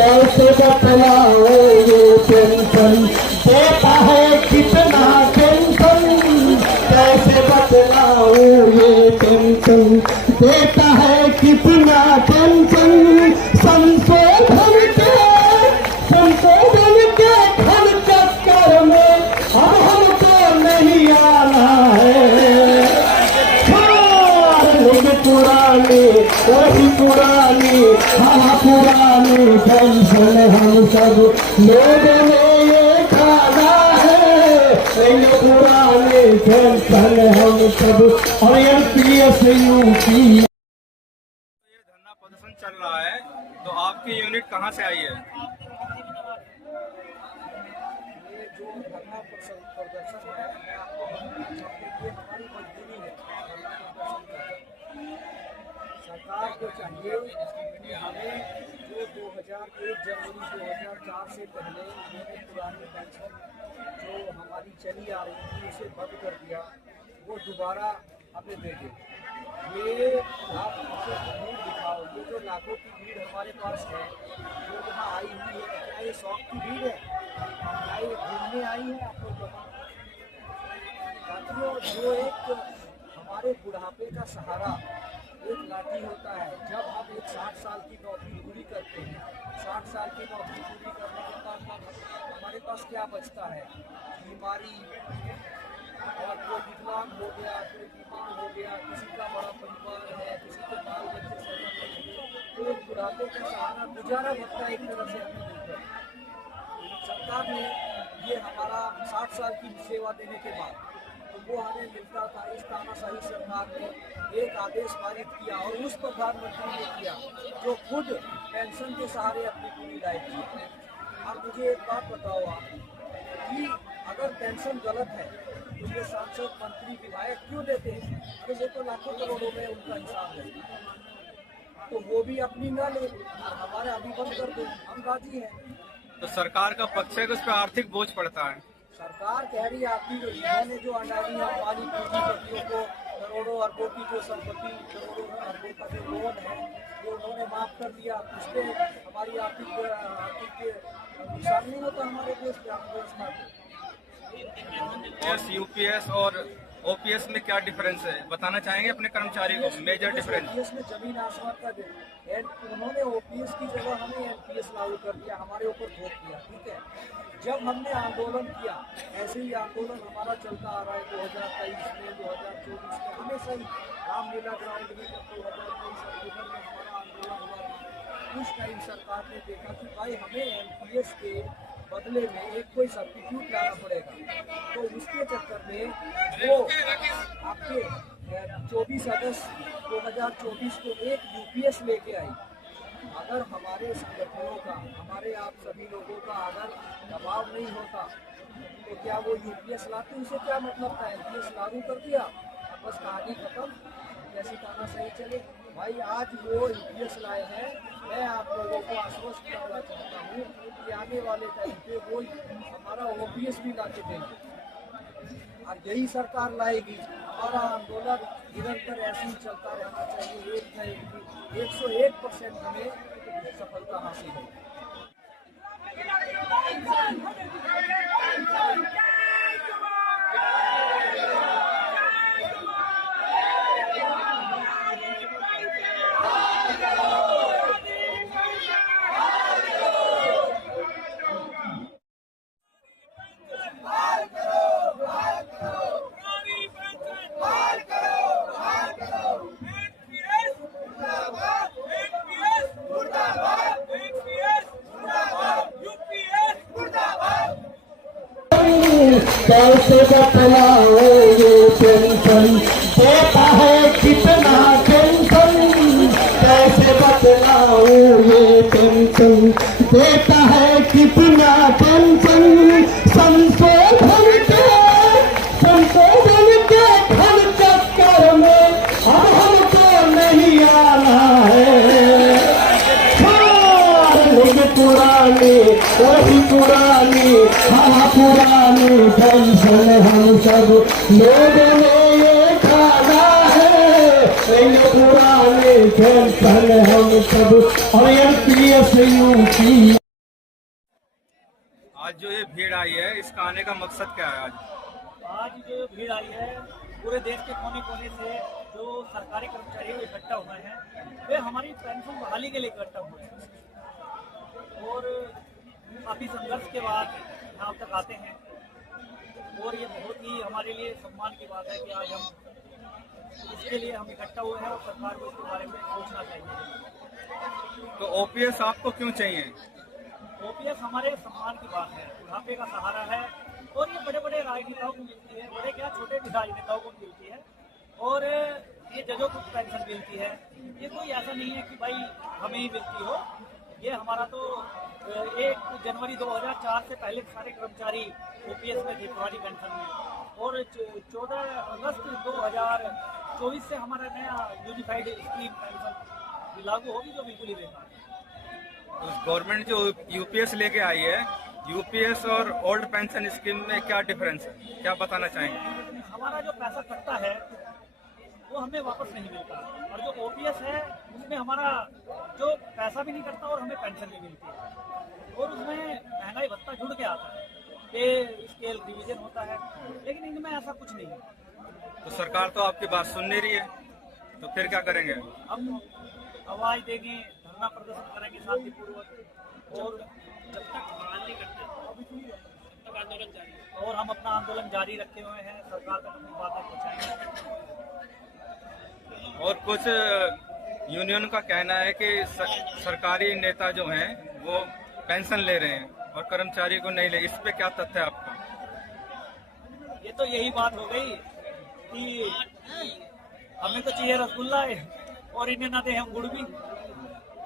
कैसे बतलाओ ये टेंशन देता है कितना टेंशन, कैसे बतलाओ ये टेंशन देता है कितना टेंशन। संशोधन के घर चक्कर में अब हमको नहीं आना है। पुरानी वही पुरानी हाँ पुरानी पेंशन हम सब लोगों ने ये खाना है। पुरानी पेंशन हम सब और एमपीएस यूपी। ये धरना प्रदर्शन चल रहा है तो आपकी यूनिट कहाँ से आई है? ये जो धरना प्रदर्शन है मैं आपको बताना चाहूँगी ये हमारी मजबूरी है। सरकार को चाहिए कि हमें जो 2001 जनवरी 2004 से पहले उन्होंने पुरानी पेंशन जो हमारी चली आ रही थी उसे बंद कर दिया, वो दोबारा हमें दे दे। ये आप मुझे भीड़ दिखाओ, ये जो लाखों की भीड़ हमारे पास है जो यहाँ आई हुई है, क्या ये शौक की भीड़ है? क्या ये घूमने आई है आप लोग? साथियों, जो एक हमारे बुढ़ापे का सहारा एक लाठी होता है, जब हम एक 60 साल की नौकरी पूरी करते हैं, 60 साल की नौकरी पूरी करने के बाद हमारे पास क्या बचता है? बीमारी, और कोई विकलांग हो गया, कोई बीमार हो गया, किसी का बड़ा परिवार है, किसी के बाल बच्चे सेटल नहीं, तो एक बुढ़ापे का सहारा गुजारा भत्ता एक तरह से हमें मिलता है। सरकार ने ये हमारा 60 साल की सेवा देने के बाद तो वो हमें मिलता था। इस तानाशाही सरकार ने एक आदेश पारित किया और उस प्रधानमंत्री ने किया जो खुद पेंशन के सहारे अपनी पूरी लाइफ की। अब मुझे एक बात बताओ आप कि अगर पेंशन गलत है तो ये सांसद मंत्री विधायक क्यों देते हैं? अरे ये तो लाखों करोड़ों में उनका हिसाब है, तो वो भी अपनी न ले, हमारे अभी बंद कर दो, हम राजी हैं। तो सरकार का पक्ष है कि उस पर आर्थिक बोझ पड़ता है। सरकार कह रही है आपकी जो इन्होंने जो अडानी अंबानी पूंजीपतियों को करोड़ों अरबों की जो संपत्ति, करोड़ों अरबों का जो लोन है वो उन्होंने माफ कर दिया, उस पर हमारी आर्थिक नुकसान नहीं होता हमारे देश की अर्थव्यवस्था को। यूपीएस और ओपीएस में क्या डिफरेंस है बताना चाहेंगे अपने कर्मचारी को? मेजर डिफरेंस ओपीएस में जमीन आसमान का उन्होंने ओपीएस की जगह हमें एनपीएस लागू कर दिया, हमारे ऊपर थोप दिया। ठीक है, जब हमने आंदोलन किया, ऐसे ही आंदोलन हमारा चलता आ रहा है 2023 में, 2024 में, हमेशा ही रामलीला ग्राउंड में जब 2023 अक्टूबर में हमारा आंदोलन हुआ था, उस टाइम सरकार ने देखा कि भाई हमें एनपीएस के बदले में एक कोई सब्स्टिट्यूट लाना पड़ेगा, तो उसके चक्कर में वो आपके 24 अगस्त 2024 को एक यूपीएस लेके आई। अगर हमारे संगठनों का, हमारे आप सभी लोगों का अगर दबाव नहीं होता तो क्या वो यूपीएस लाते? उसे क्या मतलब था? एनपीएस लागू कर दिया, बस कहानी खत्म, जैसी तानाशाही चले। भाई आज वो यूपीएस लाए हैं, मैं आप लोगों को आश्वस्त करना चाहता हूँ कि आने वाले टाइम पे वो हमारा ओपीएस भी ला के देंगे और यही सरकार लाएगी। और आंदोलन निरंतर ऐसे ही चलता रहना चाहिए, एक न एक 101% हमें सफलता हासिल है। कैसे बतलाओ ये टेंशन देता है कितना टेंशन, कैसे बतलाओ ये टेंशन देता है कितना टेंशन। संशोधन के घर चक्कर में अब हमको नहीं आना है। पुरानी वही पुरानी हाँ पुरानी पेंशन हम सब लोगों ने ये खाना है। पुरानी टेंशन हम सब और एमपीएस यूपी। आज जो ये भीड़ आई है, इसका आने का मकसद क्या है? आज जो भीड़ आई है, पूरे देश के कोने कोने से जो सरकारी कर्मचारी इकट्ठा हुए हैं, वे हमारी पेंशन बहाली के लिए इकट्ठा हुए हैं और काफ़ी संघर्ष के बाद यहाँ तक आते हैं। और ये बहुत ही हमारे लिए सम्मान की बात है कि आज हम इसके लिए हम इकट्ठा हुए हैं और सरकार को इसके बारे में सोचना चाहिए। तो ओपीएस आपको क्यों चाहिए? ओपीएस हमारे सम्मान की बात है, बुढ़ापे का सहारा है और ये बड़े बड़े राजनेताओं को मिलती है, बड़े क्या छोटे राजनेताओं को मिलती है। और ये जजों को पेंशन मिलती है, ये कोई ऐसा नहीं है कि भाई हमें ही मिलती हो। ये हमारा तो 1 जनवरी 2004 से पहले सारे कर्मचारी ओपीएस में थे पुरानी पेंशन में, और 14 अगस्त 2024 से हमारा नया यूनिफाइड स्कीम पेंशन लागू होगी, जो बिल्कुल ही बेकार है। गवर्नमेंट जो यूपीएस लेके आई है, यूपीएस और ओल्ड पेंशन स्कीम में क्या डिफरेंस है, क्या बताना चाहेंगे? हमारा जो पैसा कटता है वो हमें वापस नहीं मिलता, और जो ओपीएस है उसमें हमारा जो पैसा भी नहीं कटता और हमें पेंशन भी मिलती है, और उसमें महंगाई भत्ता जुड़ के आता है, पे स्केल रिवीजन होता है, लेकिन इनमें ऐसा कुछ नहीं है। तो सरकार तो आपकी बात सुन नहीं रही है, तो फिर क्या करेंगे? हम आवाज देंगे, धरना प्रदर्शन करेंगे शांतिपूर्वक, और जब तक बहाल नहीं करते तब तक आंदोलन जारी है। और हम अपना आंदोलन जारी रखे हुए हैं, सरकार तक अपनी बातें पहुँचाएंगे। और कुछ यूनियन का कहना है कि सरकारी नेता जो हैं वो पेंशन ले रहे हैं और कर्मचारी को नहीं ले, इस पे क्या तथ्य है आपका? ये तो यही बात हो गई कि हमें तो चाहिए रसगुल्ला है और इन्हें ना दे हम गुड़ भी।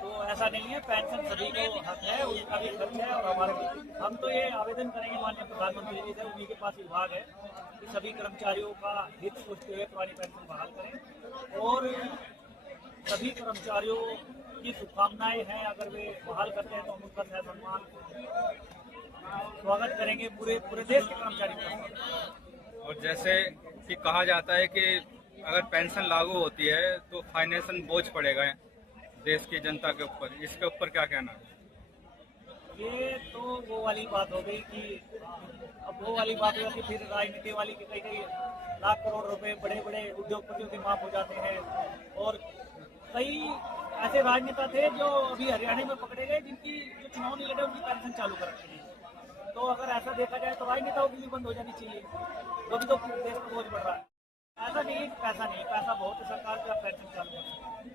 तो ऐसा नहीं है, पेंशन सभी को हक है, उनका भी खर्च है और हमारा भी। हम तो ये आवेदन करेंगे माननीय प्रधानमंत्री जी से, उन्हीं के पास विभाग है कि सभी कर्मचारियों का हित सोचते हुए पुरानी पेंशन बहाल करें, और सभी कर्मचारियों की शुभकामनाएं हैं। अगर वे बहाल करते हैं तो हम उनका सहसम्मान स्वागत करेंगे, पूरे देश के कर्मचारियों का। और जैसे कि कहा जाता है कि अगर पेंशन लागू होती है तो फाइनेंशियल बोझ पड़ेगा देश की जनता के ऊपर, इसके ऊपर क्या कहना है? ये तो वो वाली बात हो गई कि अब वो वाली बात हो जाती, फिर राजनीति वाली की कई लाख करोड़ रुपए बड़े बड़े उद्योगपतियों के माफ हो जाते हैं। और कई ऐसे राजनेता थे जो अभी हरियाणा में पकड़े गए, जिनकी जो चुनाव नहीं लड़े उनकी पेंशन चालू कर रखी है। तो अगर ऐसा देखा जाए तो राजनेताओं की भी बंद हो जानी चाहिए, वो भी तो देश को बोझ बढ़ रहा है। ऐसा नहीं, पैसा नहीं, पैसा बहुत है, सरकार का पेंशन चालू कर सकती है।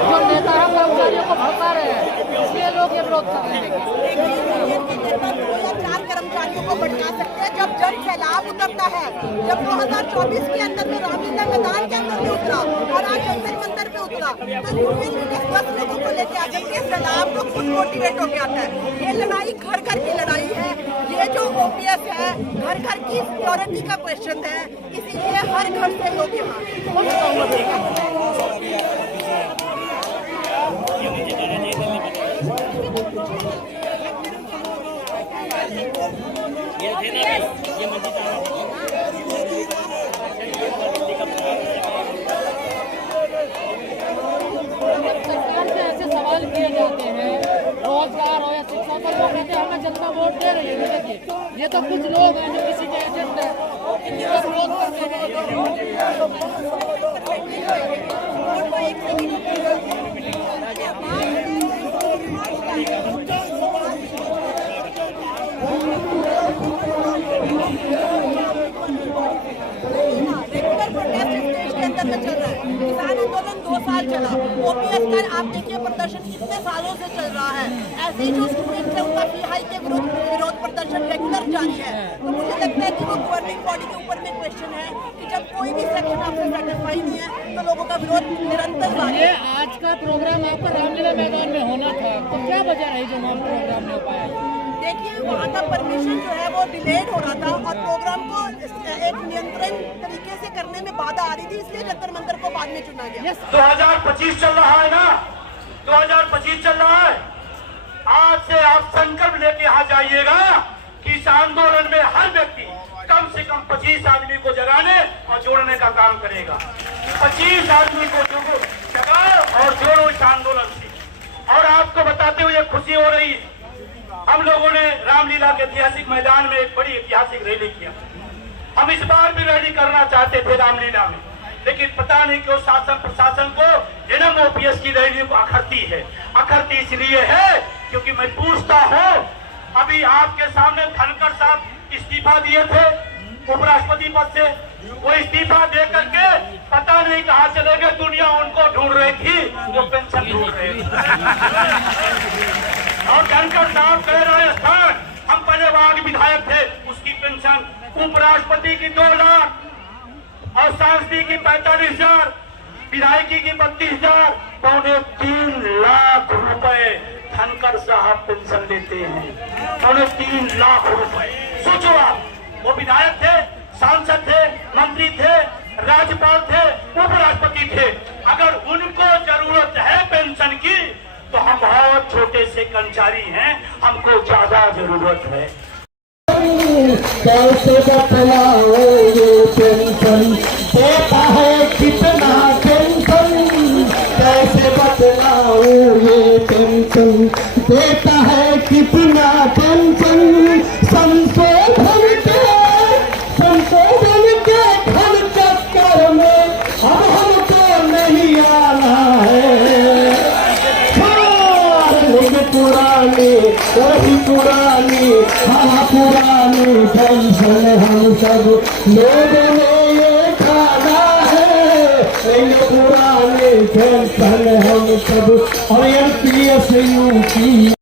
जो नेता है कर्मचारियों को भड़का रहे हैं, इसलिए लोग ये विरोध कर रहे हैं। कर्मचारियों को भड़का सकते हैं जब जन सैलाब उतरता है, जब 2024 के अंदर में रामलीला मैदान के अंदर में उतरा और आज जंतर मंदिर में उतरा, तो यूनियन में 10 लोगों को लेके आते हैं। सैलाब तो खुद मोटिवेट होके आता है। ये लड़ाई घर घर की लड़ाई है, ये जो ओपीएस है घर घर की सिक्योरिटी का क्वेश्चन है, इसीलिए हर घर से लोग यहाँ सरकार से ऐसे सवाल किए जाते हैं, रोजगार हो या शिक्षा, पर वो कहते हैं हमें जनता वोट दे रही है। देखिए, ये तो कुछ लोग हैं जो किसी के एजेंट है, वो विरोध करते आंदोलन 2 साल चला, ओपीएस का आप देखिए प्रदर्शन कितने सालों से चल रहा है। ऐसे ही जो सुप्रीम से उनका पीआई के विरोध प्रदर्शन रेगुलर जारी है। तो मुझे लगता है कि वो गवर्निंग बॉडी के ऊपर में क्वेश्चन है कि जब कोई भी सेक्शन आपसे सेटिस्फाई नहीं है तो लोगों का विरोध निरंतर जारी है। आज का प्रोग्राम आपका रामलीला मैदान में होना था, तो क्या वजह रही जो प्रोग्राम नहीं हो पाया? देखिए वहाँ का परमिशन जो है वो डिलेड हो रहा था और प्रोग्राम को एक नियंत्रण तरीके से करने में बाधा आ रही थी, इसलिए जंतर मंतर को बाद में चुना गया। 2025 चल रहा है ना, 2025 चल रहा है। आज से आप संकल्प लेके यहाँ जाइएगा कि इस आंदोलन में हर व्यक्ति कम से कम 25 आदमी को जगाने और जोड़ने का काम करेगा। 25 आदमी को जगाओ और जोड़ो इस आंदोलन से। और आपको बताते हुए खुशी हो रही है, हम लोगों ने रामलीला के ऐतिहासिक मैदान में एक बड़ी ऐतिहासिक रैली किया। हम इस बार भी रैली करना चाहते थे रामलीला में, लेकिन पता नहीं क्यों शासन प्रशासन को एनएम ओपीएस की रैली को अखरती है। अखरती इसलिए है क्योंकि मैं पूछता हूँ, अभी आपके सामने धनखड़ साहब इस्तीफा दिए थे उपराष्ट्रपति पद से, वो इस्तीफा दे करके पता नहीं कहाँ चले गए, दुनिया उनको ढूंढ रही थी, वो पेंशन ढूंढ रहे थे। और धनखड़ साहब कह राजस्थान, हम पहले वहां के विधायक थे, उसकी पेंशन उपराष्ट्रपति की 2 लाख और सांसदी की 45,000, विधायकी की 32,000, 2.25 लाख रुपए धनखड़ साहब पेंशन लेते हैं। 3 लाख रुपए। सोचो आप, वो विधायक थे, सांसद थे, मंत्री थे, राज्यपाल थे, उपराष्ट्रपति थे। अगर उनको जरूरत है पेंशन की तो हम बहुत छोटे से कर्मचारी हैं, हमको ज्यादा जरूरत है। कैसे बतलाओ ये पेंशन देता है कितना पेंशन, कैसे बतलाओ ये पेंशन देता है कितना पेंशन। संशोधन के खल चक्कर में अब हमको नहीं आना है। पुरानी वही पुरानी, हाँ पुरानी पेंशन हम सब लोगों ने ये खाना है। पुरानी पेंशन हम सब और एमपीएस यूपी